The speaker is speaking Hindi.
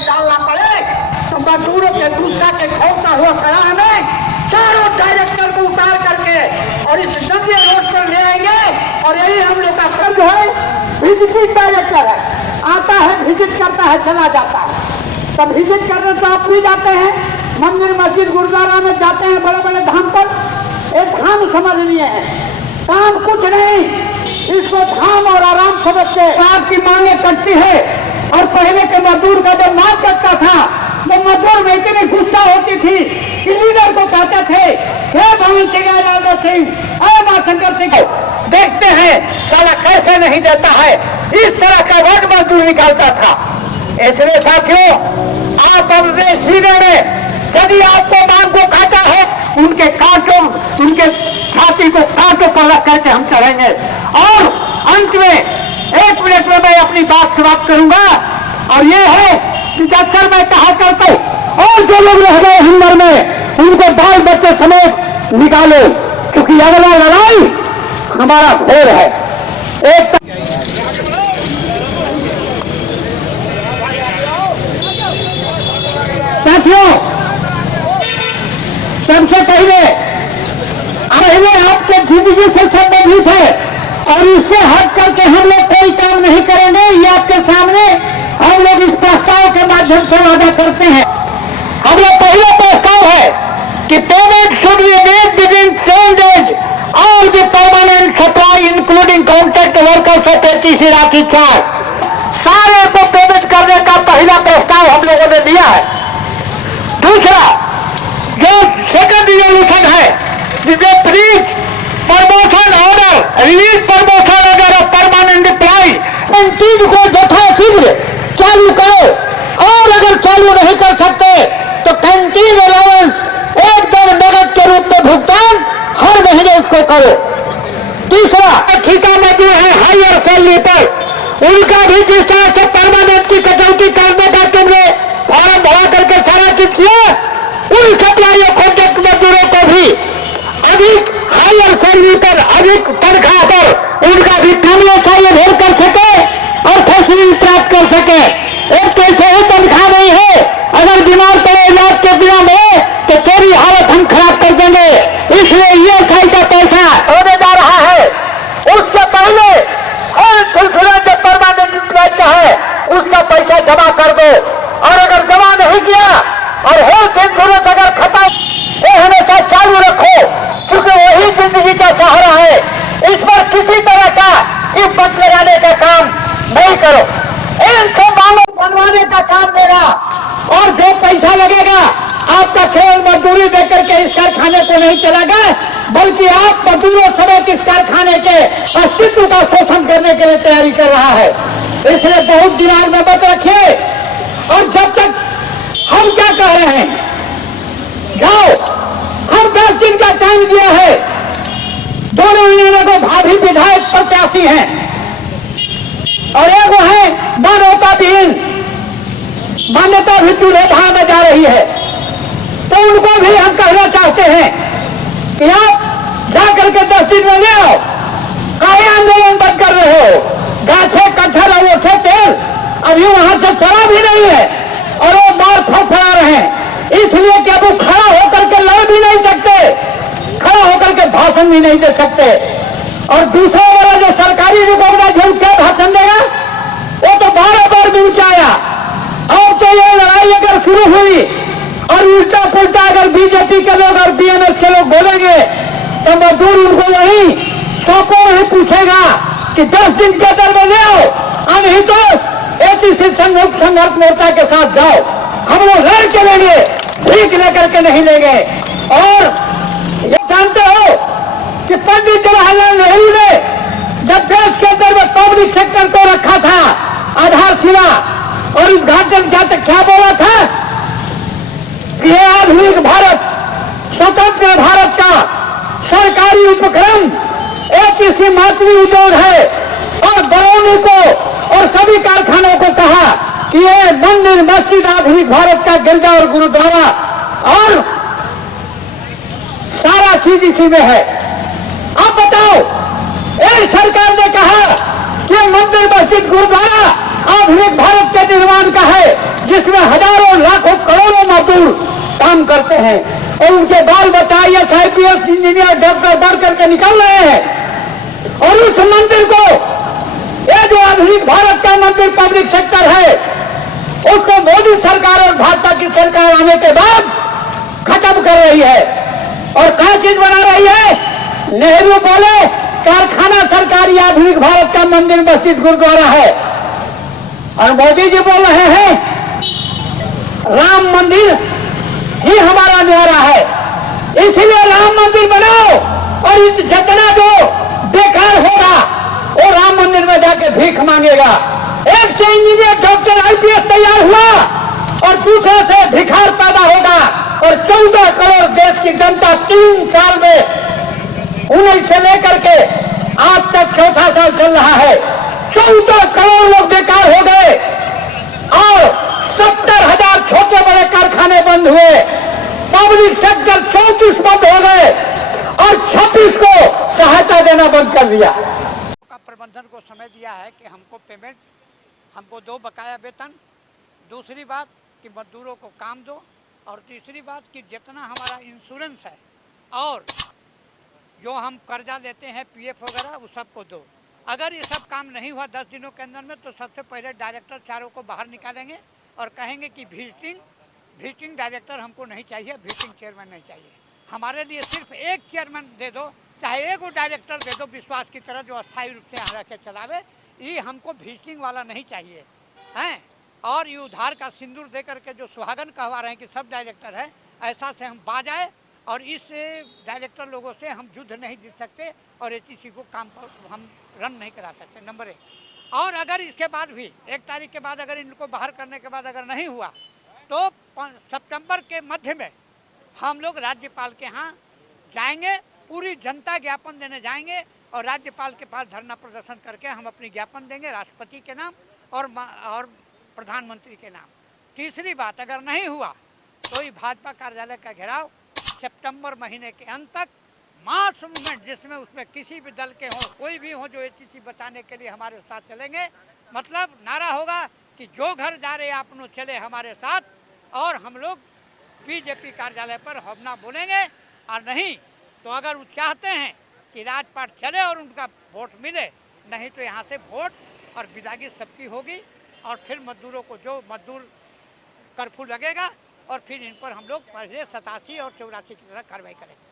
डालना पड़े तो मजदूरों के दूसरा के खोलता हुआ कला में चारों डायरेक्टर को उतार करके और इस नब्बे रोड पर ले आएंगे। और यही हम लोग का कर्ज है। विजिटिंग डायरेक्टर है, आता है, विजिट करता है, चला जाता है। तब विजिट करने तो आप भी जाते हैं, मंदिर मस्जिद गुरुद्वारा में जाते हैं, बड़े बड़े धाम पर। एक धाम समझ लिए हैं, काम कुछ नहीं, इसको धाम और आराम समझते। आपकी मांगे कटती है। और पहले के मजदूर का जब मांग करता था तो मजदूर में इतनी गुस्सा होती थी कि लीडर को कहते थे, हे भवन सिंह, राजा सिंह, हे मां शंकर सिंह, देखते हैं साला कैसे नहीं देता है। इस तरह का वर्ड मजदूर निकालता था। इसलिए साथियों, आप अपने सीने में यदि आपको मांग को काटा है, उनके कांटों, उनके छाती को कांटों पर रख करके हम चढ़ेंगे। और अंत में 1 मिनट में मैं अपनी बात समाप्त करूंगा। और ये है कि जब तक मैं कहा करता हूं, और जो लोग रह गए हिंदर में, उनको बाल बच्चे समेत निकालो, क्योंकि अगला लड़ाई हमारा घोर है। एक साथियों, सबसे पहले आपके जिंदगी से संबंधित है और इससे हट करके हम लोग कोई काम नहीं करेंगे। ये आपके सामने हम लोग इस प्रस्ताव के माध्यम से वादा करते हैं। हम लोग पहला प्रस्ताव है कि payment should be made within 7 days all the permanent supply including contract workers of ATC राखी चार्ज। सारे को पेमेंट करने का पहला प्रस्ताव हम लोगों ने दिया है। दूसरा जो सेकंड रिजोल्यूशन है, जिसे please promotion order, release promotion order of permanent employ, इन चीज को यथाशीघ्र चालू करो। और अगर चालू नहीं कर सकते तो कैंटीन अलाउंस एकदम नगद के रूप में भुगतान हर महीने उसको करो। तीसरा, ठेका मजदूर है हायर सैलरी पर, उनका भी जिस तरह से परमानेंट की कटौती करने का तुमने फॉर्म भरा करके सारा चीज किया, उन सप्लाई कॉन्ट्रैक्ट मजदूरों को भी अधिक हायर सैलरी पर, अधिक तनख्वाह पर उनका भी मामले चाहिए भेद कर सके और फैसिलिटी प्राप्त कर सके। एक तो ऐसे ही तनख्वाह नहीं है, अगर बीमार पड़े इलाज के बिना में तो तेरी हालत हम खराब कर देंगे। इसलिए ये खाई का पैसा होने जा रहा है। उसके पहले हर सिलसिला जो परमानेंट एम्प्लॉय का है उसका पैसा जमा कर दो। और अगर जमा नहीं किया और हेल्थ इंश्योरेंस अगर खत्म, ये हमेशा चालू रखो, क्योंकि वही जिंदगी का सहारा है। इस पर किसी तरह का इफ्फत लगाने का काम नहीं करो। इनको मामलों बनवाने का काम देगा और जो पैसा लगेगा आपका केवल मजदूरी देकर के इस कारखाने को नहीं चलेगा, बल्कि आप मजदूरों समेत इस कारखाने के अस्तित्व का शोषण करने के लिए तैयारी कर रहा है। इसलिए बहुत दिमाग में मत रखिए। और जब तक हम क्या कह रहे हैं, जाओ, हम 10 दिन का टाइम दिया है। दोनों इन्होंने को भाभी विधायक प्रत्याशी हैं और एक वो है मानवता विहीन, मान्यता भी दूल्हे धाम में जा रही है। तो उनको भी हम कहना चाहते हैं कि आप जाकर के 10 दिन में ले आओ। काहे आंदोलन बंद कर रहे हो? गाछे कट्ठर और वो तेल अभी वहां से चला भी नहीं है और वो मार फड़फड़ा रहे हैं। इसलिए कि अब वो खड़ा होकर के लड़ भी नहीं सकते, खड़ा होकर के भाषण भी नहीं दे सकते। और दूसरा वाला जो सरकारी रिकॉर्ड है क्या भाषण देगा, वो तो बार मिल आया। और तो ये लड़ाई अगर शुरू हुई और उल्टा पुल्टा अगर बीजेपी के लोग और बीएमएस के लोग बोलेंगे तो मजदूर उनको वही सौंपो नहीं पूछेगा कि 10 दिन के अंदर में ले आओ, नहीं तो एटीसी संघर्ष मोर्चा के साथ जाओ। हम लोग लड़ के लेंगे, भीख लेकर के नहीं लेंगे। और ये जानते हो कि पंडित जवाहरलाल नेहरू ने जब देश के अंदर में पब्लिक सेक्टर को रखा था आधारशिला और उद्घाटन क्या बोला था कि यह आधुनिक भारत, स्वतंत्र भारत का सरकारी उपक्रम एटीसी मातृ उद्योग है। और बरौनी को और सभी कारखानों को कहा कि ये मंदिर मस्जिद आधुनिक भारत का गिरजा और गुरुद्वारा और सारा चीज इसी में है। अब बताओ, एक सरकार ने कहा मंदिर मस्जिद गुरुद्वारा आधुनिक भारत के निर्माण का है, जिसमें हजारों लाखों करोड़ों मजदूर काम करते हैं और उनके बाल बच्चा IAS IPS इंजीनियर डॉक्टर बढ़ करके निकल रहे हैं। और उस मंदिर को, ये जो आधुनिक भारत का मंदिर पब्लिक सेक्टर है, उसको मोदी सरकार और भाजपा की सरकार आने के बाद खत्म कर रही है। और क्या चीज बना रही है? नेहरू बोले कारखाना सरकारी आधुनिक भारत का मंदिर मस्जिद गुरुद्वारा है, और मोदी जी बोल रहे हैं राम मंदिर ही हमारा न्यारा है, इसलिए राम मंदिर बनाओ और इस जितना जो बेकार होगा वो राम मंदिर में जाके भीख मांगेगा। एक से इंजीनियर डॉक्टर IPS तैयार हुआ और दूसरे से भिखार पैदा होगा, और 14 करोड़ देश की जनता 3 साल में 19 से लेकर के आज तक चौथा साल चल रहा है, 14 करोड़ लोग बेकार हो गए और 70,000 छोटे बड़े कारखाने बंद हुए, पब्लिक सेक्टर 34 बंद हो गए और 26 को सहायता देना बंद कर दिया। प्रबंधन को समय दिया है कि हमको पेमेंट, हमको दो बकाया वेतन, दूसरी बात कि मजदूरों को काम दो, और तीसरी बात कि जितना हमारा इंश्योरेंस है और जो हम कर्जा लेते हैं PF वगैरह वो सबको दो। अगर ये सब काम नहीं हुआ 10 दिनों के अंदर में, तो सबसे पहले डायरेक्टर चारों को बाहर निकालेंगे और कहेंगे कि विजिटिंग डायरेक्टर हमको नहीं चाहिए, विजिटिंग चेयरमैन नहीं चाहिए, हमारे लिए सिर्फ एक चेयरमैन दे दो, चाहे एक डायरेक्टर दे दो विश्वास की तरह जो अस्थायी रूप से यहाँ रह के चलावे, ये हमको विजिटिंग वाला नहीं चाहिए हैं। और ये उधार का सिंदूर दे करके जो सुहागन कहवा रहे हैं कि सब डायरेक्टर है, ऐसा से हम बाज आए और इस डायरेक्टर लोगों से हम युद्ध नहीं जीत सकते और HEC को काम पर हम रन नहीं करा सकते, नंबर 1। और अगर इसके बाद भी 1 तारीख के बाद अगर इनको बाहर करने के बाद अगर नहीं हुआ तो सितंबर के मध्य में हम लोग राज्यपाल के यहाँ जाएंगे, पूरी जनता ज्ञापन देने जाएंगे और राज्यपाल के पास धरना प्रदर्शन करके हम अपनी ज्ञापन देंगे राष्ट्रपति के नाम और प्रधानमंत्री के नाम। तीसरी बात, अगर नहीं हुआ तो ये भाजपा कार्यालय का घेराव सितंबर महीने के अंत तक मास मूवमेंट, जिसमें उसमें किसी भी दल के हों, कोई भी हो, जो HEC बचाने के लिए हमारे साथ चलेंगे। मतलब नारा होगा कि जो घर जा रहे आपनो चले हमारे साथ, और हम लोग BJP कार्यालय पर हवना बोलेंगे। और नहीं तो अगर वो चाहते हैं कि राजपाट चले और उनका वोट मिले, नहीं तो यहाँ से वोट और विदागी सबकी होगी, और फिर मजदूरों को जो मजदूर कर्फ्यू लगेगा और फिर इन पर हम लोग पहले 87 और 84 की तरह कार्रवाई करेंगे।